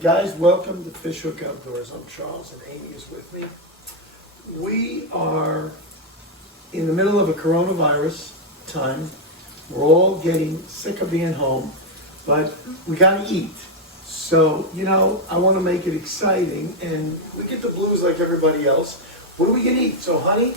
Guys, welcome to Fish Hook Outdoors. I'm Charles and Amy is with me. We are in the middle of a coronavirus time. We're all getting sick of being home, but we gotta eat. So, I wanna make it exciting and we get the blues like everybody else. What are we gonna eat? So, honey,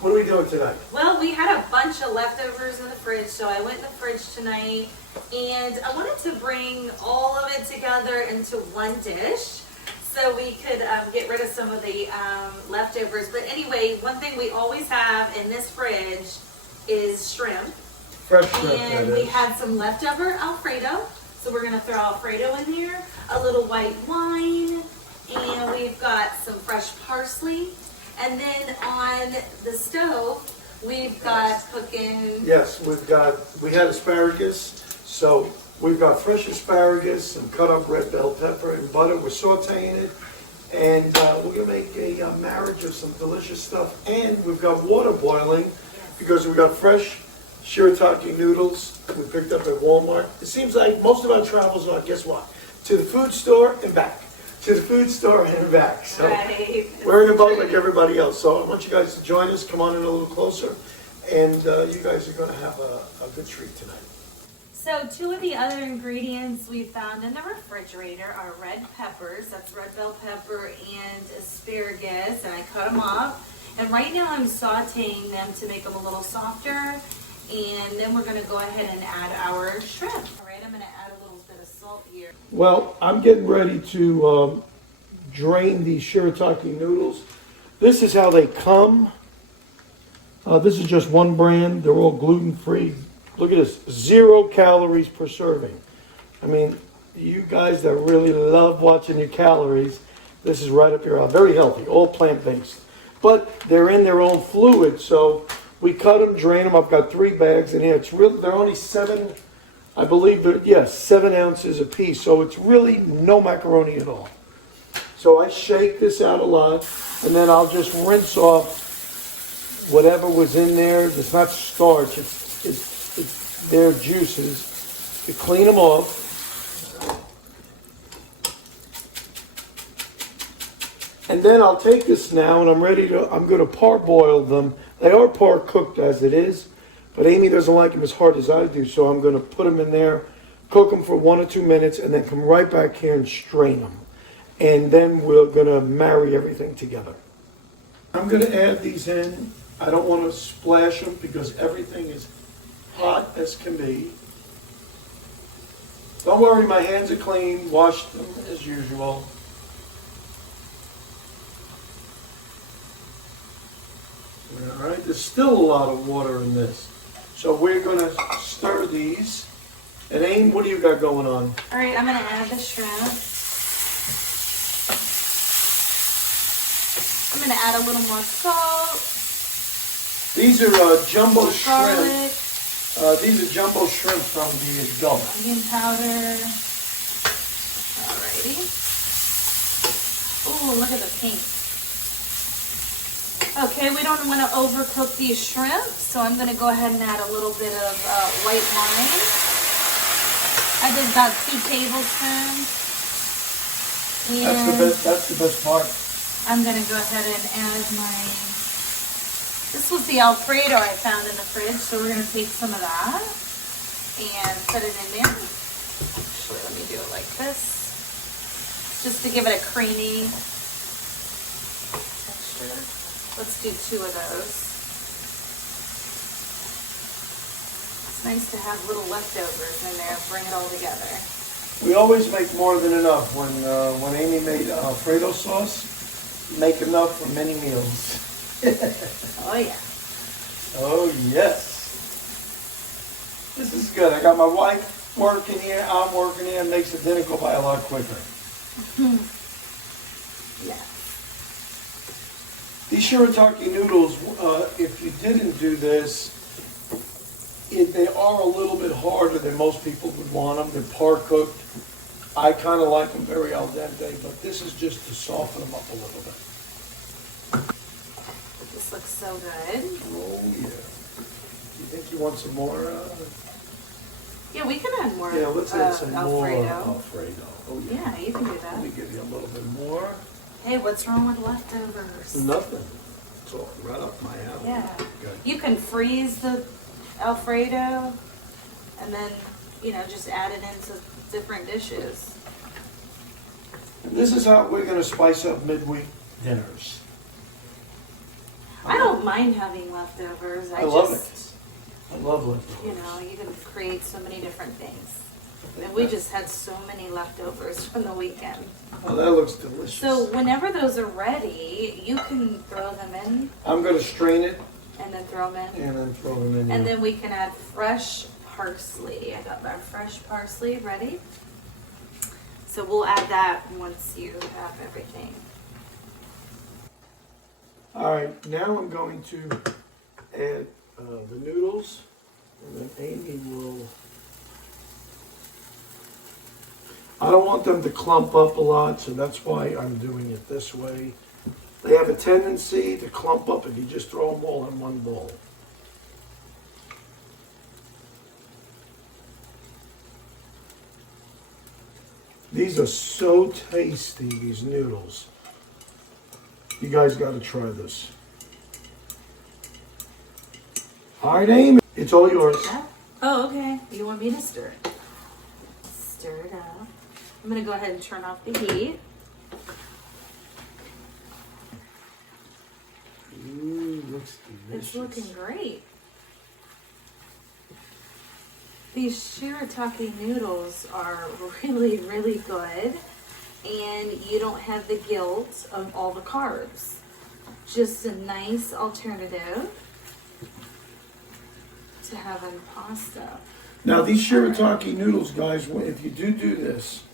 what are we doing tonight? Well, we had a bunch of leftovers in the fridge, so I went in the fridge tonight and I wanted to bring all of it together into one dish so we could get rid of some of the leftovers. But anyway, one thing we always have in this fridge is shrimp. Fresh shrimp, and we had some leftover Alfredo, so we're gonna throw Alfredo in here, a little white wine, and we've got some fresh parsley. And then on the stove, we've got cooking. Yes, we had asparagus. So we've got fresh asparagus, some cut up red bell pepper and butter. We're sauteing it. And we're gonna make a marriage of some delicious stuff. And we've got water boiling because we've got fresh Shirataki noodles we picked up at Walmart. It seems like most of our travels are, guess what? To the food store and back. To the food store and back. So right. We're in a boat like everybody else. So I want you guys to join us. Come on in a little closer. And you guys are going to have a good treat tonight. So two of the other ingredients we found in the refrigerator are red peppers. That's red bell pepper and asparagus. And I cut them up. And right now I'm sauteing them to make them a little softer. And then we're going to go ahead and add our shrimp. All right, I'm going to add a little bit of salt here. Well, I'm getting ready to drain these Shirataki noodles. This is how they come. This is just one brand. They're all gluten-free. Look at this, 0 calories per serving. I mean, you guys that really love watching your calories, this is right up your alley. Very healthy, all plant-based. But they're in their own fluid, so we cut them, drain them. I've got 3 bags in here. They're only 7, I believe, 7 ounces a piece. So it's really no macaroni at all. So I shake this out a lot, and then I'll just rinse off whatever was in there. It's not starch. It's their juices to clean them off. And then I'll take this now and I'm going to parboil them. They are par cooked as it is, but Amy doesn't like them as hard as I do, so I'm going to put them in there, cook them for 1 or 2 minutes, and then come right back here and strain them. And then we're going to marry everything together. I'm going to add these in. I don't want to splash them because everything is hot as can be. Don't worry, my hands are clean. Wash them as usual. All right, there's still a lot of water in this. So we're going to stir these. And Aim, what do you got going on? All right, I'm going to add the shrimp. I'm going to add a little more salt. These are jumbo garlic. shrimp. These are jumbo shrimp from the Gulf. Onion powder. Alrighty. Ooh, look at the pink. Okay, we don't want to overcook these shrimp, so I'm going to go ahead and add a little bit of white wine. I did about 2 tablespoons. And That's the best part. I'm going to go ahead and add this was the Alfredo I found in the fridge, so we're going to take some of that and put it in there. Actually, let me do it like this, just to give it a creamy texture. Let's do 2 of those. It's nice to have little leftovers in there, bring it all together. We always make more than enough. When Amy made Alfredo sauce, make enough for many meals. Oh yeah. Oh yes. This is good. I got my wife working here, I'm working here, it makes the dinner go by a lot quicker. Yeah. These Shirataki noodles, if you didn't do this, they are a little bit harder than most people would want them. They're par cooked. I kind of like them very al dente, but this is just to soften them up a little bit. This looks so good. Oh yeah. You think you want some more? Yeah, we can add more. Yeah, let's add some more Alfredo. Alfredo. Oh yeah. Yeah, you can do Let me that. give you a little bit more. Hey, what's wrong with leftovers? Nothing. It's all right up my alley. Yeah. Good. You can freeze the Alfredo and then, just add it into different dishes. And this is how we're gonna spice up midweek dinners. I don't mind having leftovers. I love it. I love leftovers. You can create so many different things. And we just had so many leftovers from the weekend. Oh, that looks delicious. So whenever those are ready, you can throw them in I'm gonna strain it and then throw them in. and then throw them in. And then we can add fresh parsley. I got my fresh parsley ready. So we'll add that once you have everything. All right, now I'm going to add the noodles, and then Amy will. I don't want them to clump up a lot, so that's why I'm doing it this way. They have a tendency to clump up if you just throw them all in one bowl. These are so tasty, these noodles. You guys got to try this. All right, Amy, it's all yours. Yeah? Oh, okay. You want me to stir it? Stir it up. I'm going to go ahead and turn off the heat. Ooh, looks delicious. It's looking great. These Shirataki noodles are really, really good. And you don't have the guilt of all the carbs. Just a nice alternative to having pasta. Now, these Shirataki noodles, guys, if you do this,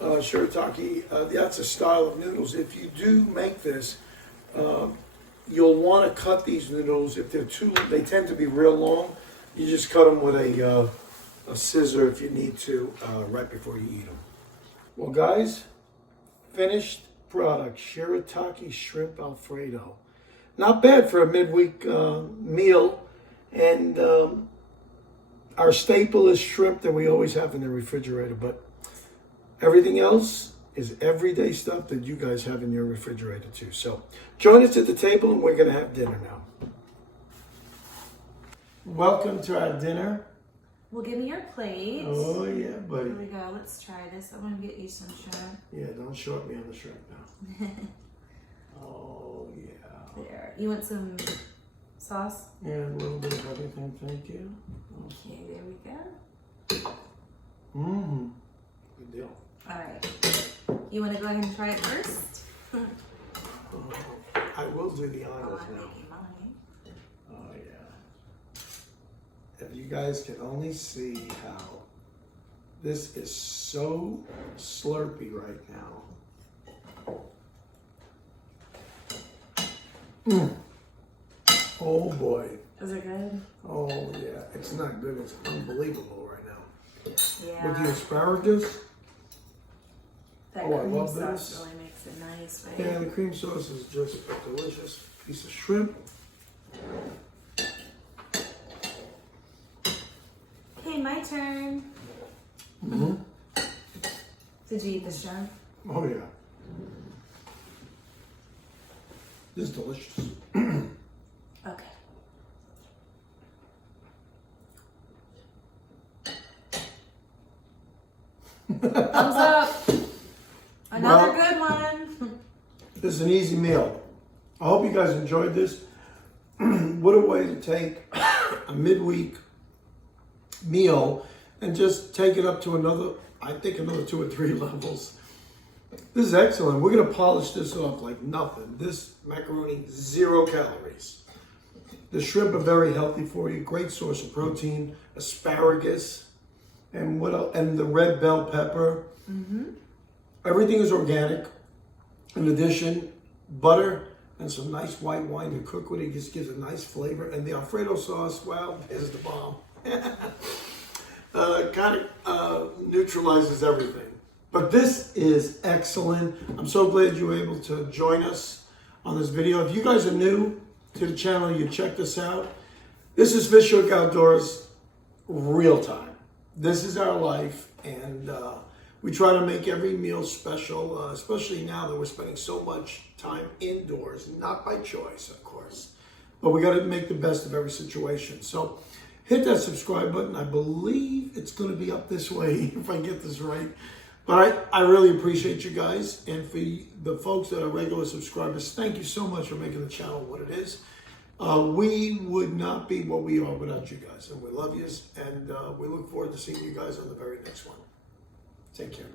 Shirataki, that's a style of noodles. If you do make this, you'll want to cut these noodles. If they tend to be real long, you just cut them with a scissor if you need to, right before you eat them. Well, guys, finished product, Shirataki Shrimp Alfredo. Not bad for a midweek meal. And our staple is shrimp that we always have in the refrigerator. But everything else is everyday stuff that you guys have in your refrigerator too. So join us at the table and we're going to have dinner now. Welcome to our dinner. Well, give me your plate. Oh, yeah, buddy. Here we go. Let's try this. I'm going to get you some shrimp. Yeah, don't short me on the shrimp now. Oh, yeah. There. You want some sauce? Yeah, a little bit of everything, thank you. Okay, there we go. Mmm, good deal. All right. You want to go ahead and try it first? I will do the Oh, honors I'm now. making mine. Oh, yeah. If you guys can only see how this is so slurpy right now. Mm. Oh boy. Is it good? Oh yeah. It's not good. It's unbelievable right now. Yeah. With the asparagus. That Oh, I cream love sauce this. really makes it nice, right? Yeah, the cream sauce is just a delicious piece of shrimp. Okay, my turn. Mm-hmm. Did you eat the shrimp? Oh yeah. This is delicious. Okay. Thumbs up. Another good one. This is an easy meal. I hope you guys enjoyed this. What a way to take a midweek meal and just take it up to another 2 or 3 levels. This is excellent. We're going to polish this off like nothing. This macaroni, 0 calories. The shrimp are very healthy for you. Great source of protein. Asparagus. And what else? And the red bell pepper. Mm-hmm. Everything is organic. In addition, butter and some nice white wine to cook with it just gives a nice flavor. And the Alfredo sauce, well, is the bomb. Kind of neutralizes everything. But this is excellent. I'm so glad you were able to join us on this video. If you guys are new to the channel, you check this out. This is Fish Hook Outdoors real time. this is our life, and we try to make every meal special, especially now that we're spending so much time indoors, not by choice, of course, but we got to make the best of every situation. So hit that subscribe button. I believe it's going to be up this way if I get this right. But I really appreciate you guys, and for the folks that are regular subscribers, thank you so much for making the channel what it is. We would not be what we are without you guys, and we love you, and we look forward to seeing you guys on the very next one. Take care.